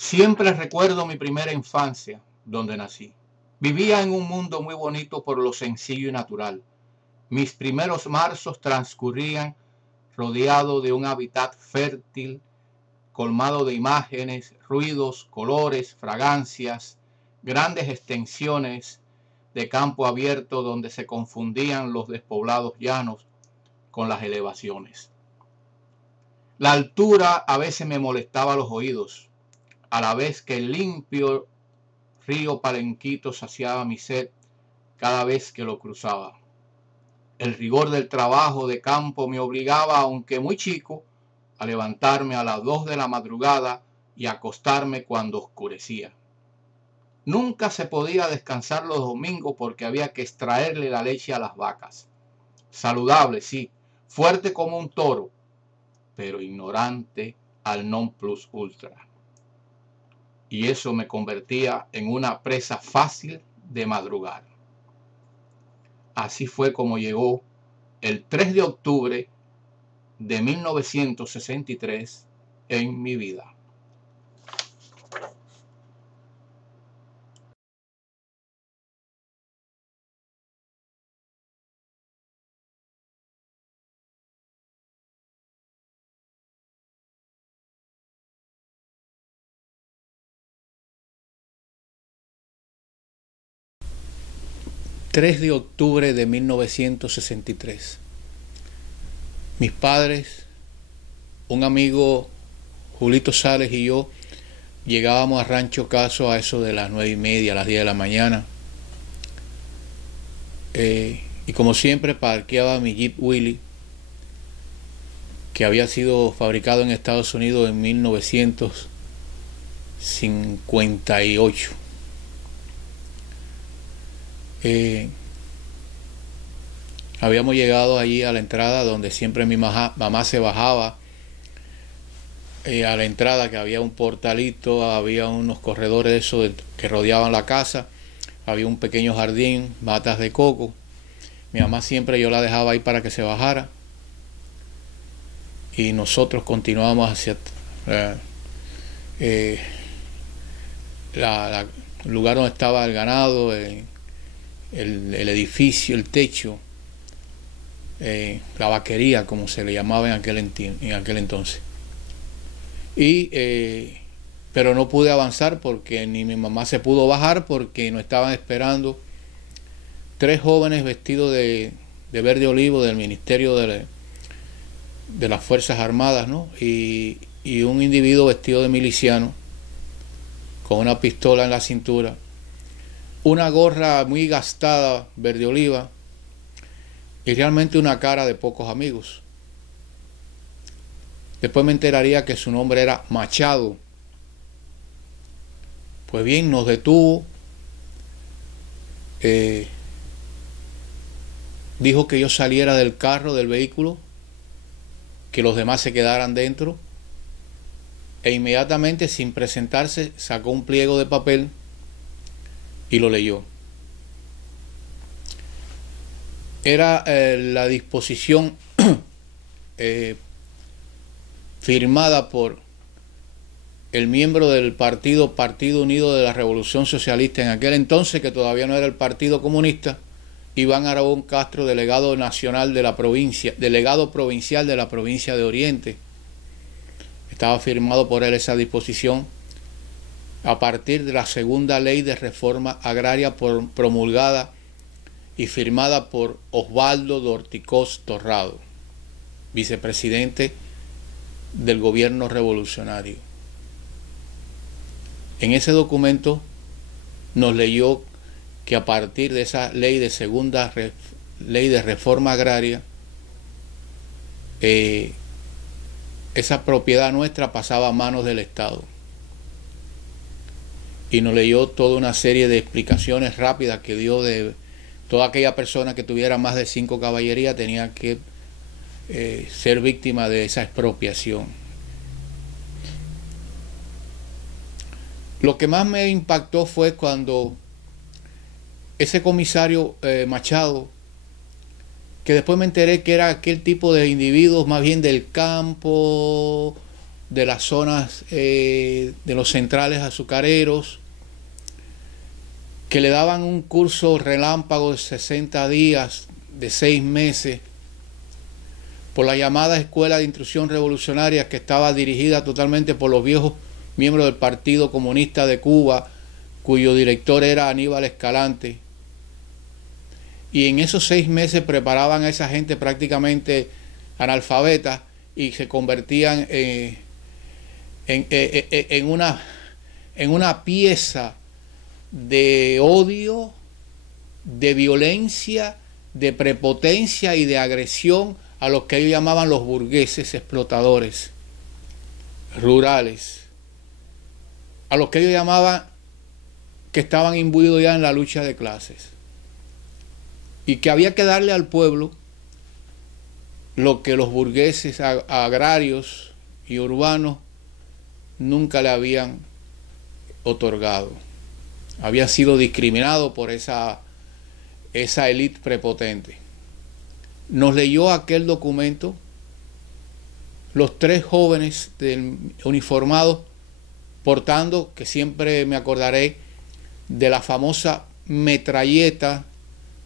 Siempre recuerdo mi primera infancia, donde nací. Vivía en un mundo muy bonito por lo sencillo y natural. Mis primeros marzos transcurrían rodeado de un hábitat fértil, colmado de imágenes, ruidos, colores, fragancias, grandes extensiones de campo abierto donde se confundían los despoblados llanos con las elevaciones. La altura a veces me molestaba los oídos, a la vez que el limpio río Palenquito saciaba mi sed cada vez que lo cruzaba. El rigor del trabajo de campo me obligaba, aunque muy chico, a levantarme a las 2 de la madrugada y acostarme cuando oscurecía. Nunca se podía descansar los domingos porque había que extraerle la leche a las vacas. Saludable, sí, fuerte como un toro, pero ignorante al non plus ultra. Y eso me convertía en una presa fácil de madrugar. Así fue como llegó el 3 de octubre de 1963 en mi vida. ...3 de octubre de 1963... mis padres, un amigo, Julito Sales y yo, llegábamos a Rancho Caso a eso de las 9:30, a las 10 de la mañana. Y como siempre parqueaba mi Jeep Willys, que había sido fabricado en Estados Unidos en 1958. Habíamos llegado allí a la entrada donde siempre mi mamá se bajaba. A la entrada, que había un portalito, había unos corredores de esos que rodeaban la casa, había un pequeño jardín, matas de coco. Mi mamá siempre yo la dejaba ahí para que se bajara y nosotros continuábamos hacia el lugar donde estaba el ganado, el edificio, el techo, la vaquería, como se le llamaba en aquel entonces. Pero no pude avanzar porque ni mi mamá se pudo bajar, porque nos estaban esperando 3 jóvenes vestidos de verde olivo del Ministerio de las Fuerzas Armadas, ¿no? Y un individuo vestido de miliciano con una pistola en la cintura, una gorra muy gastada verde oliva y realmente una cara de pocos amigos. Después me enteraría que su nombre era Machado. Pues bien, nos detuvo. Dijo que yo saliera del carro, del vehículo, que los demás se quedaran dentro. E inmediatamente, sin presentarse, sacó un pliego de papel y lo leyó. Era la disposición firmada por el miembro del Partido Unido de la Revolución Socialista en aquel entonces, que todavía no era el Partido Comunista, Iván Aragón Castro, delegado nacional de la provincia, delegado provincial de la provincia de Oriente. Estaba firmado por él esa disposición a partir de la segunda ley de reforma agraria promulgada y firmada por Osvaldo Dorticós Torrado, vicepresidente del gobierno revolucionario. En ese documento nos leyó que a partir de esa ley de segunda ley de reforma agraria, esa propiedad nuestra pasaba a manos del Estado. Y nos leyó toda una serie de explicaciones rápidas que dio de toda aquella persona que tuviera más de 5 caballerías tenía que ser víctima de esa expropiación. Lo que más me impactó fue cuando ese comisario Machado, que después me enteré que era aquel tipo de individuos más bien del campo, de las zonas de los centrales azucareros, que le daban un curso relámpago de 60 días, de 6 meses, por la llamada Escuela de Instrucción Revolucionaria, que estaba dirigida totalmente por los viejos miembros del Partido Comunista de Cuba, cuyo director era Aníbal Escalante. Y en esos 6 meses preparaban a esa gente prácticamente analfabeta y se convertían en una pieza de odio, de violencia, de prepotencia y de agresión a los que ellos llamaban los burgueses explotadores rurales, a los que ellos llamaban que estaban imbuidos ya en la lucha de clases, y que había que darle al pueblo lo que los burgueses agrarios y urbanos nunca le habían otorgado. Había sido discriminado por esa élite prepotente. Nos leyó aquel documento los 3 jóvenes uniformados, portando, que siempre me acordaré de la famosa metralleta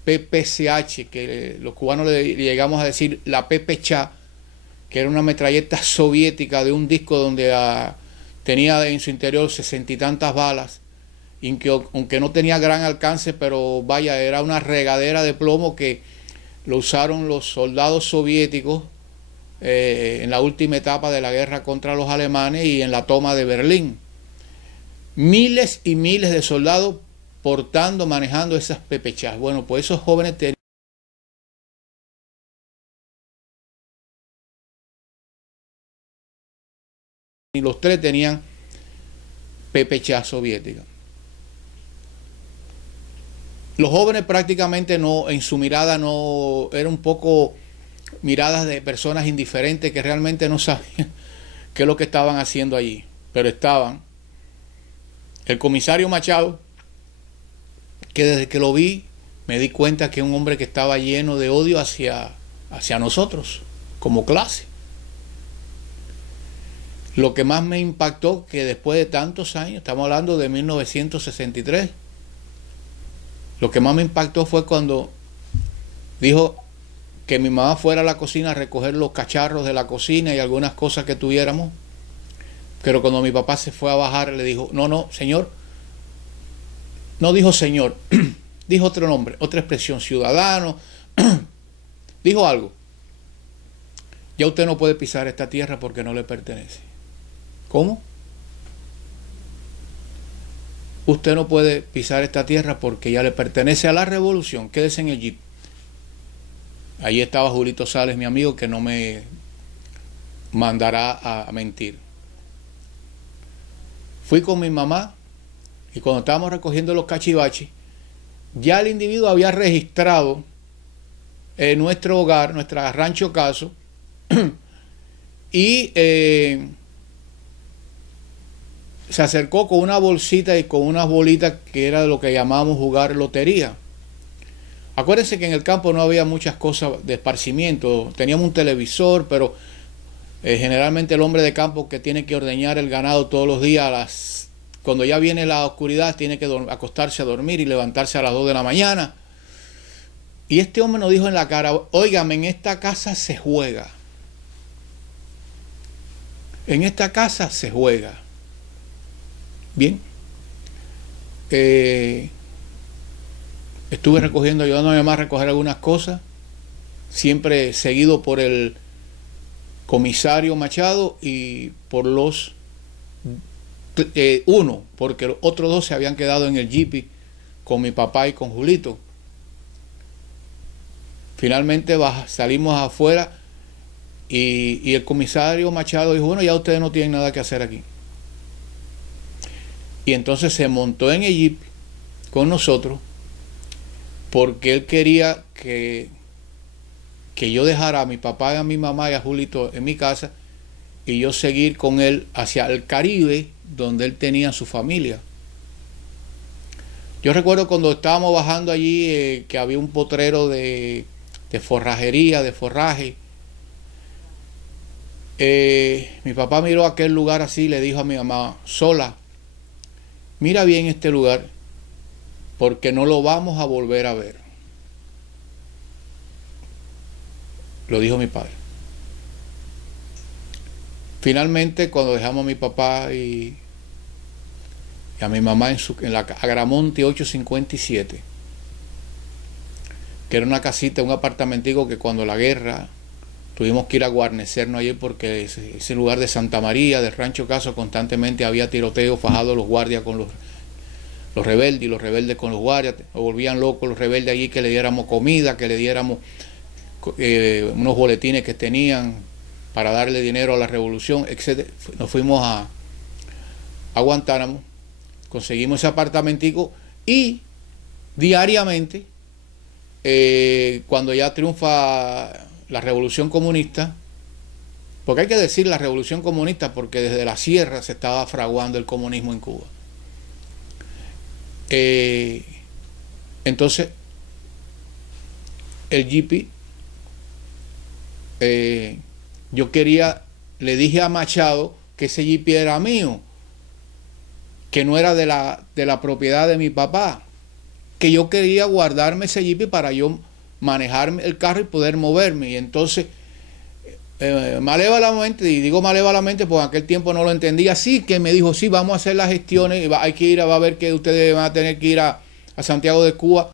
PPCH, que los cubanos le llegamos a decir la PPCH, que era una metralleta soviética de un disco donde tenía en su interior 60 y tantas balas, y que, aunque no tenía gran alcance, pero vaya, era una regadera de plomo que lo usaron los soldados soviéticos en la última etapa de la guerra contra los alemanes y en la toma de Berlín. Miles y miles de soldados portando, manejando esas PPCH. Bueno, pues esos jóvenes tenían, y los 3 tenían PPCH soviética. Los jóvenes prácticamente no, en su mirada no, era un poco miradas de personas indiferentes que realmente no sabían qué es lo que estaban haciendo allí, pero estaban. El comisario Machado, que desde que lo vi me di cuenta que es un hombre que estaba lleno de odio hacia nosotros como clase. Lo que más me impactó, que después de tantos años, estamos hablando de 1963, lo que más me impactó fue cuando dijo que mi mamá fuera a la cocina a recoger los cacharros de la cocina y algunas cosas que tuviéramos. Pero cuando mi papá se fue a bajar, le dijo, no, señor. No dijo señor, dijo otro nombre, otra expresión, ciudadano. Dijo algo. Ya usted no puede pisar esta tierra porque no le pertenece. ¿Cómo? Usted no puede pisar esta tierra porque ya le pertenece a la revolución. Quédese en el jeep. Ahí estaba Julito Sales, mi amigo, que no me mandará a mentir. Fui con mi mamá y cuando estábamos recogiendo los cachivaches, ya el individuo había registrado en nuestro hogar, nuestra Rancho Caso, y se acercó con una bolsita y con unas bolitas que era lo que llamábamos jugar lotería. Acuérdense que en el campo no había muchas cosas de esparcimiento. Teníamos un televisor, pero generalmente el hombre de campo que tiene que ordeñar el ganado todos los días, cuando ya viene la oscuridad, tiene que acostarse a dormir y levantarse a las 2 de la mañana. Y este hombre nos dijo en la cara, óigame, en esta casa se juega. En esta casa se juega. Bien. Estuve recogiendo, ayudando a mi mamá a recoger algunas cosas, siempre seguido por el comisario Machado y por los uno, porque los otros 2 se habían quedado en el jeep con mi papá y con Julito. Finalmente salimos afuera y el comisario Machado dijo, bueno, ya ustedes no tienen nada que hacer aquí. Y entonces se montó en el jeep con nosotros porque él quería que yo dejara a mi papá, a mi mamá y a Julito en mi casa y yo seguir con él hacia el Caribe, donde él tenía su familia. Yo recuerdo cuando estábamos bajando allí que había un potrero de forrajería, de forraje, Mi papá miró aquel lugar así y le dijo a mi mamá, Sola, mira bien este lugar porque no lo vamos a volver a ver. Lo dijo mi padre. Finalmente, cuando dejamos a mi papá y a mi mamá en la Agramonte 857, que era una casita, un apartamentico que cuando la guerra tuvimos que ir a guarnecernos allí porque ese lugar de Santa María, del Rancho Caso, constantemente había tiroteos, fajados los guardias con los rebeldes y los rebeldes con los guardias. Nos volvían locos los rebeldes allí, que le diéramos comida, que le diéramos unos boletines que tenían para darle dinero a la revolución, etc. Nos fuimos a Guantánamo, conseguimos ese apartamentico y diariamente, cuando ya triunfa la revolución comunista, porque hay que decir la revolución comunista porque desde la sierra se estaba fraguando el comunismo en Cuba. Entonces el Jeepy, yo le dije a Machado que ese Jeepy era mío, que no era de la propiedad de mi papá, que yo quería guardarme ese Jeepy para yo manejar el carro y poder moverme. Y entonces, malévolamente, y digo malévolamente porque en aquel tiempo no lo entendía, sí, que me dijo, sí, vamos a hacer las gestiones, hay que ir, va a ver que ustedes van a tener que ir a Santiago de Cuba.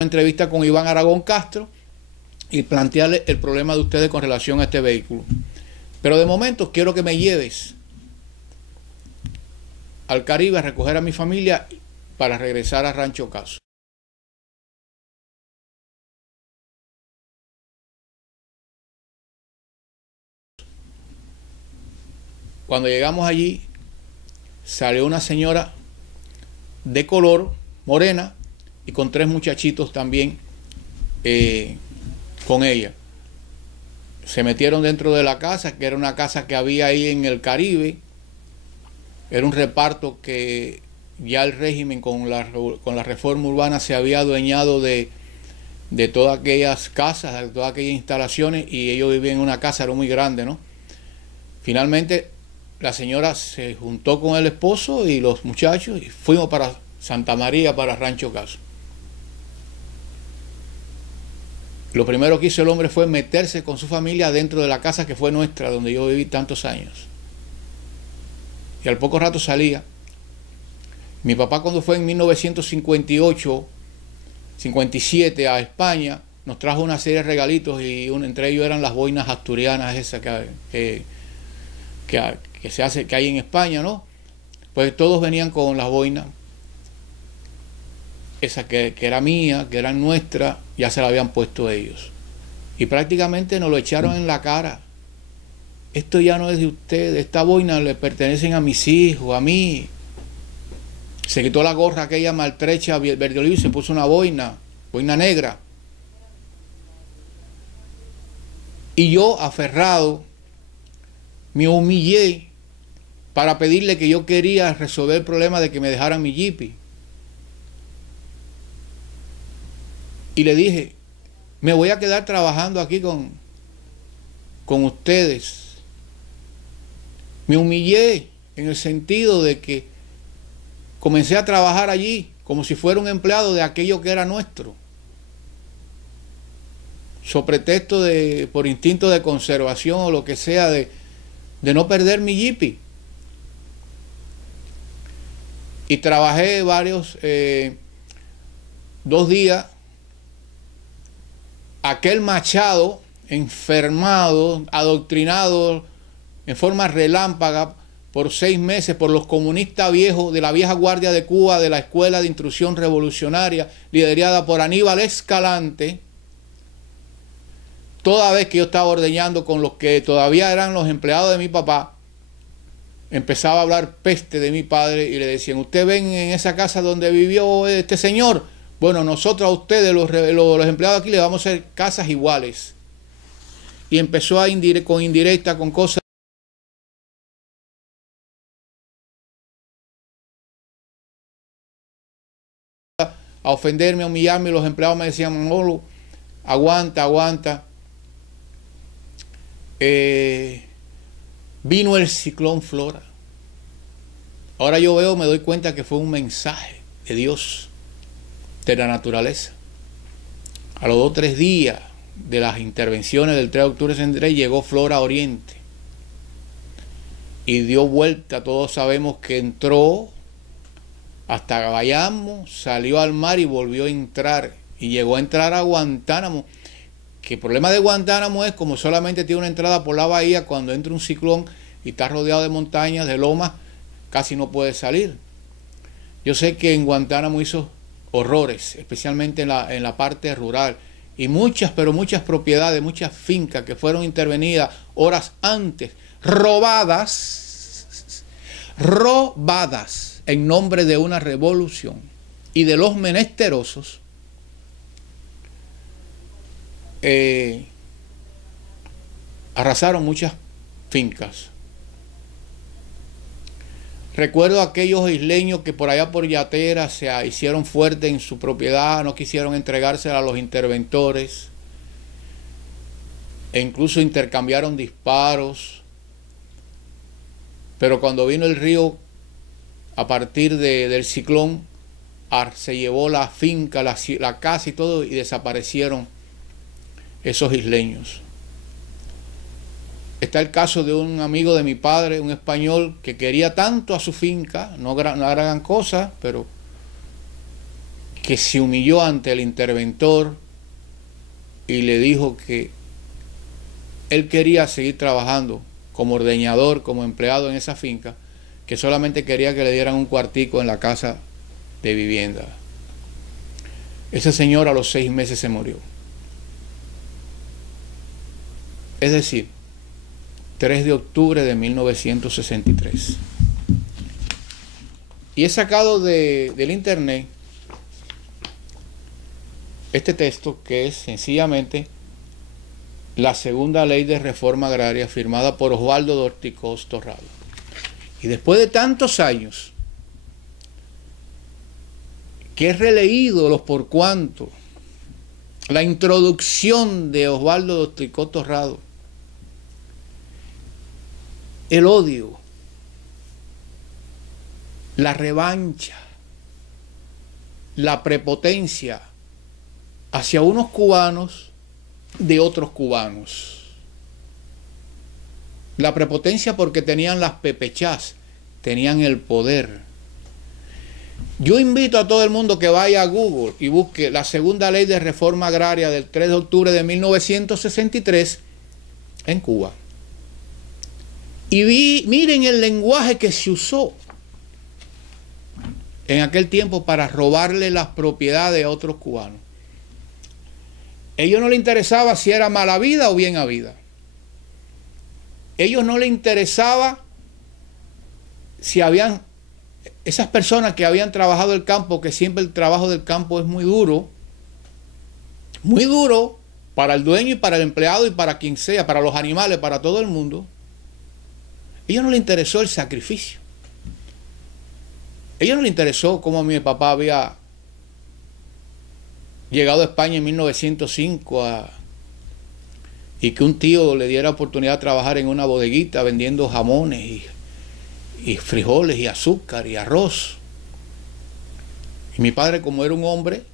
Una entrevista con Iván Aragón Castro y plantearle el problema de ustedes con relación a este vehículo. Pero de momento quiero que me lleves al Caribe a recoger a mi familia para regresar a Rancho Caso. Cuando llegamos allí, salió una señora de color, morena, y con 3 muchachitos también con ella. Se metieron dentro de la casa, que era una casa que había ahí en el Caribe. Era un reparto que ya el régimen con la reforma urbana se había adueñado de todas aquellas casas, de todas aquellas instalaciones, y ellos vivían en una casa, era muy grande, ¿no? Finalmente la señora se juntó con el esposo y los muchachos y fuimos para Santa María, para Rancho Caso. Lo primero que hizo el hombre fue meterse con su familia dentro de la casa que fue nuestra, donde yo viví tantos años. Y al poco rato salía. Mi papá, cuando fue en 1958, 57 a España, nos trajo una serie de regalitos y entre ellos eran las boinas asturianas esas que se hace, que hay en España, ¿no? Pues todos venían con las boinas. Esa que era mía, que eran nuestras, ya se la habían puesto ellos. Y prácticamente nos lo echaron en la cara. Esto ya no es de ustedes, esta boina le pertenecen a mis hijos, a mí. Se quitó la gorra aquella maltrecha verde olivo y se puso una boina negra. Y yo, aferrado, me humillé para pedirle que yo quería resolver el problema de que me dejaran mi Jeepy. Y le dije, me voy a quedar trabajando aquí con ustedes. Me humillé en el sentido de que comencé a trabajar allí como si fuera un empleado de aquello que era nuestro. So pretexto por instinto de conservación o lo que sea, de no perder mi Jeepy. Y trabajé 2 días. Aquel Machado, enfermado, adoctrinado en forma relámpaga por 6 meses por los comunistas viejos de la vieja guardia de Cuba, de la Escuela de Instrucción Revolucionaria, liderada por Aníbal Escalante, toda vez que yo estaba ordeñando con los que todavía eran los empleados de mi papá, empezaba a hablar peste de mi padre y le decían, ¿usted ven en esa casa donde vivió este señor? Bueno, nosotros a ustedes, los empleados aquí, les vamos a hacer casas iguales. Y empezó con indirecta, con cosas a ofenderme, a humillarme, y los empleados me decían, Manolo, aguanta, aguanta. Vino el ciclón Flora. Ahora yo veo, me doy cuenta que fue un mensaje de Dios, de la naturaleza. A los 2 o 3 días de las intervenciones del 3 de octubre de 63 llegó Flora a Oriente y dio vuelta. Todos sabemos que entró hasta Bayamo, salió al mar y volvió a entrar, y llegó a entrar a Guantánamo, que el problema de Guantánamo es como solamente tiene una entrada por la bahía, cuando entra un ciclón y está rodeado de montañas, de lomas, casi no puede salir. Yo sé que en Guantánamo hizo horrores, especialmente en la parte rural, y muchas, pero muchas propiedades, muchas fincas que fueron intervenidas horas antes, robadas en nombre de una revolución y de los menesterosos, arrasaron muchas fincas. Recuerdo a aquellos isleños que por allá por Yatera se hicieron fuertes en su propiedad, no quisieron entregársela a los interventores, e incluso intercambiaron disparos. Pero cuando vino el río, a partir del ciclón, se llevó la finca, la casa y todo, y desaparecieron esos isleños. Está el caso de un amigo de mi padre, un español, que quería tanto a su finca, no era gran cosa, pero que se humilló ante el interventor y le dijo que él quería seguir trabajando como ordeñador, como empleado en esa finca, que solamente quería que le dieran un cuartico en la casa de vivienda. Ese señor a los 6 meses se murió. Es decir, 3 de octubre de 1963. Y he sacado del internet este texto, que es sencillamente la segunda ley de reforma agraria firmada por Osvaldo Dorticós Torrado. Y después de tantos años que he releído los por cuanto, la introducción de Osvaldo Dorticós Torrado, el odio, la revancha, la prepotencia hacia unos cubanos de otros cubanos. La prepotencia porque tenían las pepechás, tenían el poder. Yo invito a todo el mundo que vaya a Google y busque la segunda ley de reforma agraria del 3 de octubre de 1963 en Cuba. Y miren el lenguaje que se usó en aquel tiempo para robarle las propiedades a otros cubanos. A ellos no les interesaba si era mala vida o bien habida. A ellos no les interesaba si habían esas personas que habían trabajado el campo, que siempre el trabajo del campo es muy duro para el dueño y para el empleado y para quien sea, para los animales, para todo el mundo. A ellos no les interesó el sacrificio. A ellos no les interesó cómo mi papá había llegado a España en 1905 y que un tío le diera oportunidad de trabajar en una bodeguita vendiendo jamones y frijoles y azúcar y arroz. Y mi padre, como era un hombre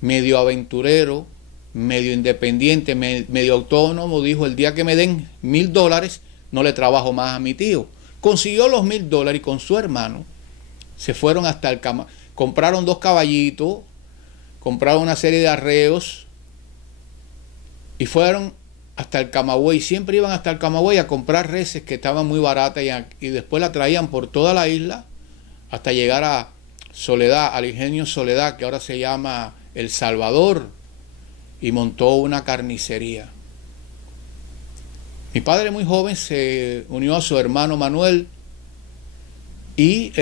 medio aventurero, medio independiente, medio autónomo, dijo: el día que me den $1000 no le trabajo más a mi tío. Consiguió los $1000 y con su hermano se fueron hasta el compraron 2 caballitos, compraron una serie de arreos y fueron hasta el Camagüey. Siempre iban hasta el Camagüey a comprar reses que estaban muy baratas y después la traían por toda la isla hasta llegar a Soledad, al ingenio Soledad, que ahora se llama El Salvador, y montó una carnicería. Mi padre, muy joven, se unió a su hermano Manuel y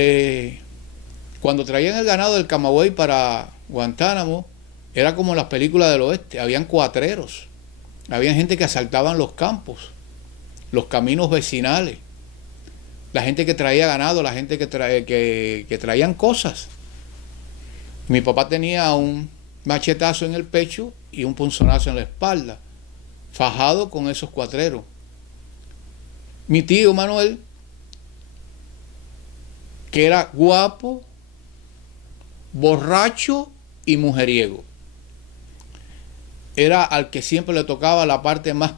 cuando traían el ganado del Camagüey para Guantánamo, era como en las películas del oeste. Habían cuatreros, había gente que asaltaban los campos, los caminos vecinales, la gente que traía ganado, la gente que traían cosas. Mi papá tenía un machetazo en el pecho y un punzonazo en la espalda, fajado con esos cuatreros. Mi tío Manuel, que era guapo, borracho y mujeriego, era al que siempre le tocaba la parte más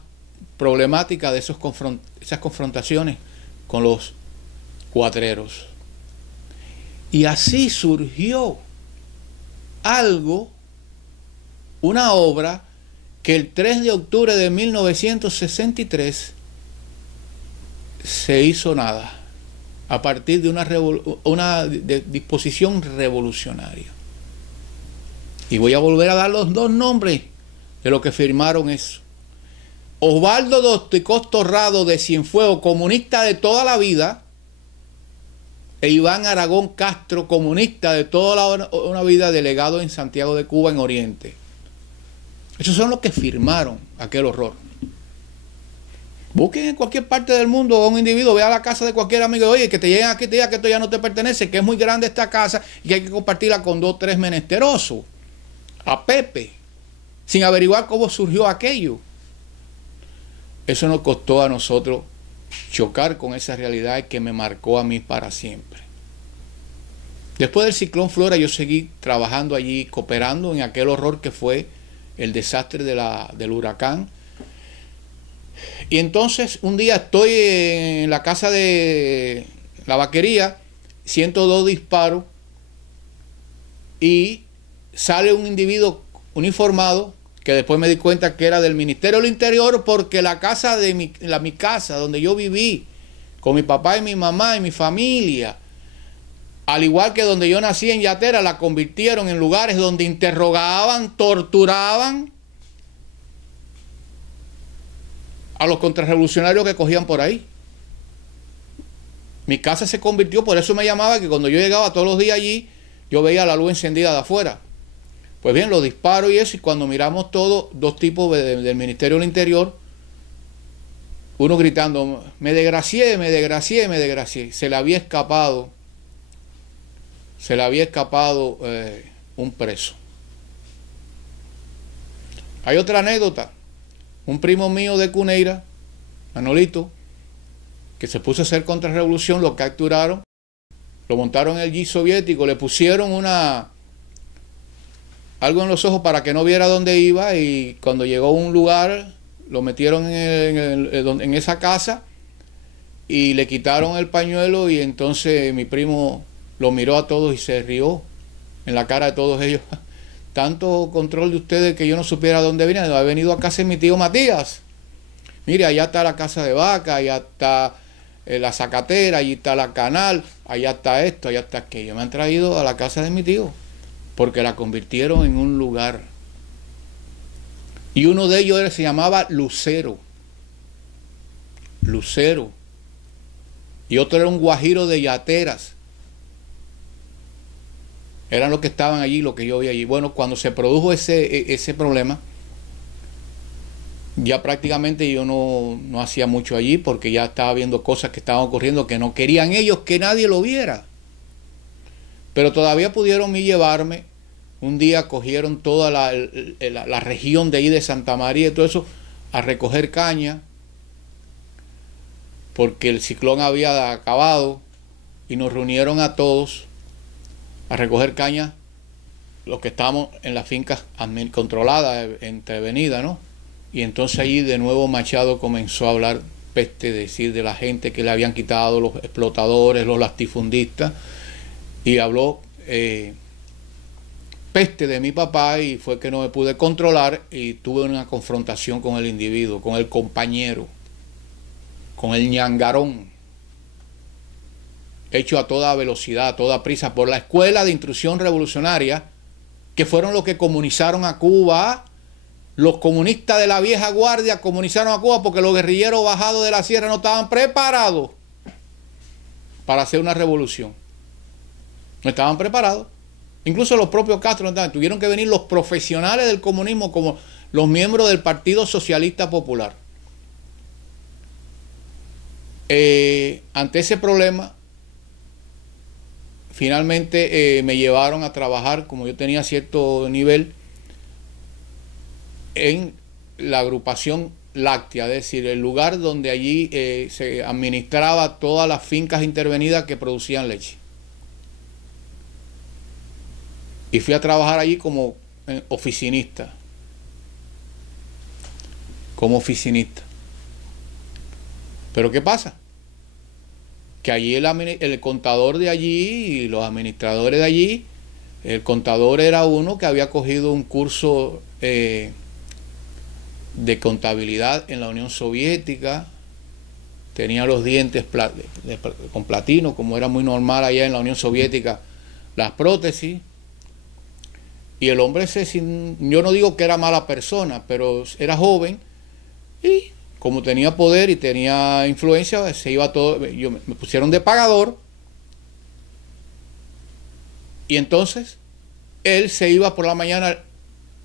problemática de esas confrontaciones con los cuatreros. Y así surgió algo, una obra que el 3 de octubre de 1963 se hizo nada, a partir de una disposición revolucionaria. Y voy a volver a dar los dos nombres de los que firmaron eso. Osvaldo Dosticós Torrado de Cienfuegos, comunista de toda la vida, e Iván Aragón Castro, comunista de toda una vida, delegado en Santiago de Cuba, en Oriente. Esos son los que firmaron aquel horror. Busquen en cualquier parte del mundo a un individuo, ve a la casa de cualquier amigo, oye, que te lleguen aquí, te digan que esto ya no te pertenece, que es muy grande esta casa y que hay que compartirla con 2 o 3 menesterosos. A Pepe, sin averiguar cómo surgió aquello. Eso nos costó a nosotros chocar con esa realidad que me marcó a mí para siempre. Después del ciclón Flora, yo seguí trabajando allí, cooperando en aquel horror que fue el desastre del huracán. Y entonces un día estoy en la casa de la vaquería, siento 2 disparos y sale un individuo uniformado, que después me di cuenta que era del Ministerio del Interior, porque la casa de mi casa, donde yo viví, con mi papá y mi mamá y mi familia, al igual que donde yo nací en Yatera, la convirtieron en lugares donde interrogaban, torturaban a los contrarrevolucionarios que cogían por ahí. Mi casa se convirtió, por eso me llamaba, que cuando yo llegaba todos los días allí, yo veía la luz encendida de afuera. Pues bien, los disparos y eso, y cuando miramos todo, 2 tipos del Ministerio del Interior, uno gritando, me desgracié, me desgracié, me desgracié. Se le había escapado un preso. Hay otra anécdota. Un primo mío de Cuneira, Manolito, que se puso a hacer contrarrevolución, lo capturaron, lo montaron en el jeep soviético, le pusieron algo en los ojos para que no viera dónde iba, y cuando llegó a un lugar lo metieron en esa casa y le quitaron el pañuelo, y entonces mi primo lo miró a todos y se rió en la cara de todos ellos. Tanto control de ustedes que yo no supiera dónde venía. Ha venido a casa de mi tío Matías. Mire, allá está la casa de vaca, allá está la zacatera, allí está la canal, allá está esto, allá está aquello. Me han traído a la casa de mi tío porque la convirtieron en un lugar. Y uno de ellos se llamaba Lucero. Lucero. Y otro era un guajiro de Yateras. Eran los que estaban allí, los que yo vi allí. Bueno, cuando se produjo ese problema, ya prácticamente yo no hacía mucho allí, porque ya estaba viendo cosas que estaban ocurriendo que no querían ellos que nadie lo viera. Pero todavía pudieron llevarme. Un día cogieron toda la región de ahí de Santa María y todo eso a recoger caña, porque el ciclón había acabado, y nos reunieron a todos a recoger caña, los que estábamos en las fincas controladas, entrevenidas, ¿no? Y entonces allí de nuevo Machado comenzó a hablar peste, decir de la gente que le habían quitado, los explotadores, los latifundistas, y habló peste de mi papá, y fue que no me pude controlar y tuve una confrontación con el individuo, con el compañero, con el ñangarón, hecho a toda velocidad, a toda prisa, por la Escuela de Instrucción Revolucionaria, que fueron los que comunizaron a Cuba. Los comunistas de la vieja guardia comunizaron a Cuba porque los guerrilleros bajados de la sierra no estaban preparados para hacer una revolución. No estaban preparados. Incluso los propios Castro no estaban. Tuvieron que venir los profesionales del comunismo, como los miembros del Partido Socialista Popular. Ante ese problema finalmente me llevaron a trabajar, como yo tenía cierto nivel, en la agrupación láctea, es decir, el lugar donde allí se administraba todas las fincas intervenidas que producían leche. Y fui a trabajar allí como oficinista. Pero ¿qué pasa? Que allí el contador de allí y los administradores de allí, el contador era uno que había cogido un curso de contabilidad en la Unión Soviética, tenía los dientes con platino, como era muy normal allá en la Unión Soviética, las prótesis, y el hombre yo no digo que era mala persona, pero era joven, y como tenía poder y tenía influencia, se iba todo, me pusieron de pagador, y entonces él se iba por la mañana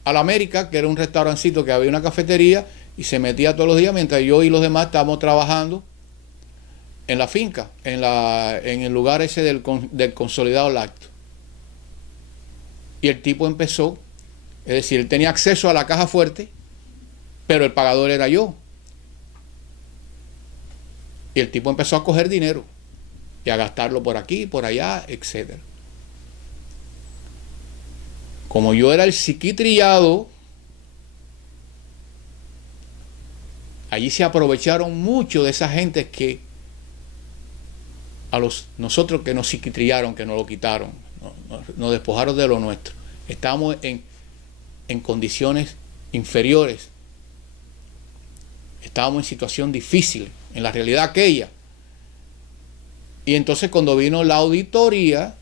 a la América, que era un restaurancito que había una cafetería, y se metía todos los días mientras yo y los demás estábamos trabajando en la finca, en el lugar ese del consolidado lácteo. Y el tipo empezó, es decir, él tenía acceso a la caja fuerte, pero el pagador era yo. Y el tipo empezó a coger dinero y a gastarlo por aquí, por allá, etc. Como yo era el psiquitrillado, allí se aprovecharon mucho de esa gente que nosotros que nos psiquitrillaron, que nos lo quitaron, nos despojaron de lo nuestro. Estábamos en condiciones inferiores. Estábamos en situación difícil, en la realidad aquella. Y entonces cuando vino la auditoría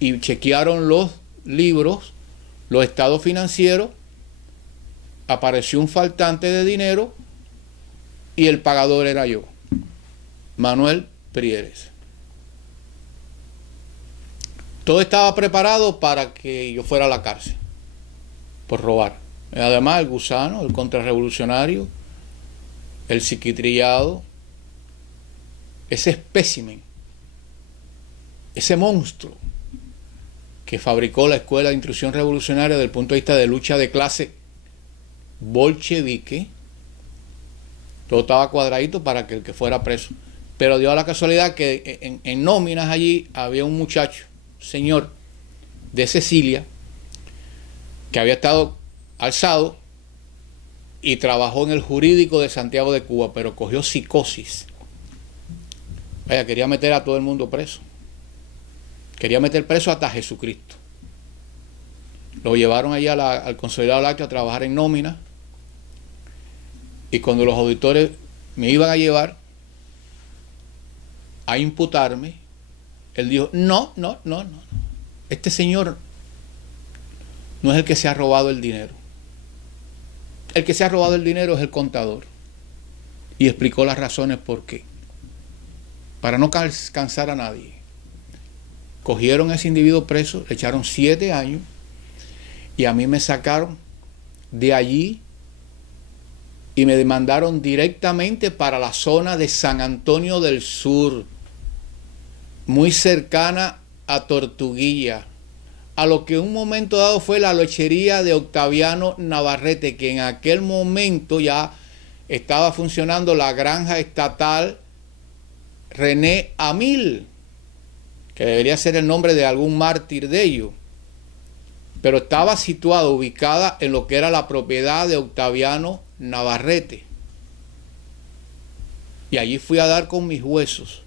y chequearon los libros, los estados financieros, apareció un faltante de dinero y el pagador era yo, Manuel Prieres. Todo estaba preparado para que yo fuera a la cárcel por robar. Además, el gusano, el contrarrevolucionario, el psiquitrillado, ese espécimen, ese monstruo que fabricó la Escuela de Instrucción Revolucionaria desde el punto de vista de lucha de clase bolchevique, todo estaba cuadradito para que el que fuera preso. Pero dio la casualidad que en nóminas allí había un muchacho, señor de Cecilia, que había estado alzado y trabajó en el jurídico de Santiago de Cuba, pero cogió psicosis. Vaya, quería meter a todo el mundo preso. Quería meter preso hasta Jesucristo. Lo llevaron allá al consolidado lácteo a trabajar en nómina, y cuando los auditores me iban a llevar a imputarme, él dijo, no, este señor no es el que se ha robado el dinero. El que se ha robado el dinero es el contador. Y explicó las razones por qué. Para no cansar a nadie. Cogieron a ese individuo preso, le echaron 7 años, y a mí me sacaron de allí y me mandaron directamente para la zona de San Antonio del Sur, muy cercana a Tortuguilla, a lo que en un momento dado fue la lechería de Octaviano Navarrete, que en aquel momento ya estaba funcionando la granja estatal René Amil, que debería ser el nombre de algún mártir de ellos, pero estaba situada, ubicada en lo que era la propiedad de Octaviano Navarrete. Y allí fui a dar con mis huesos.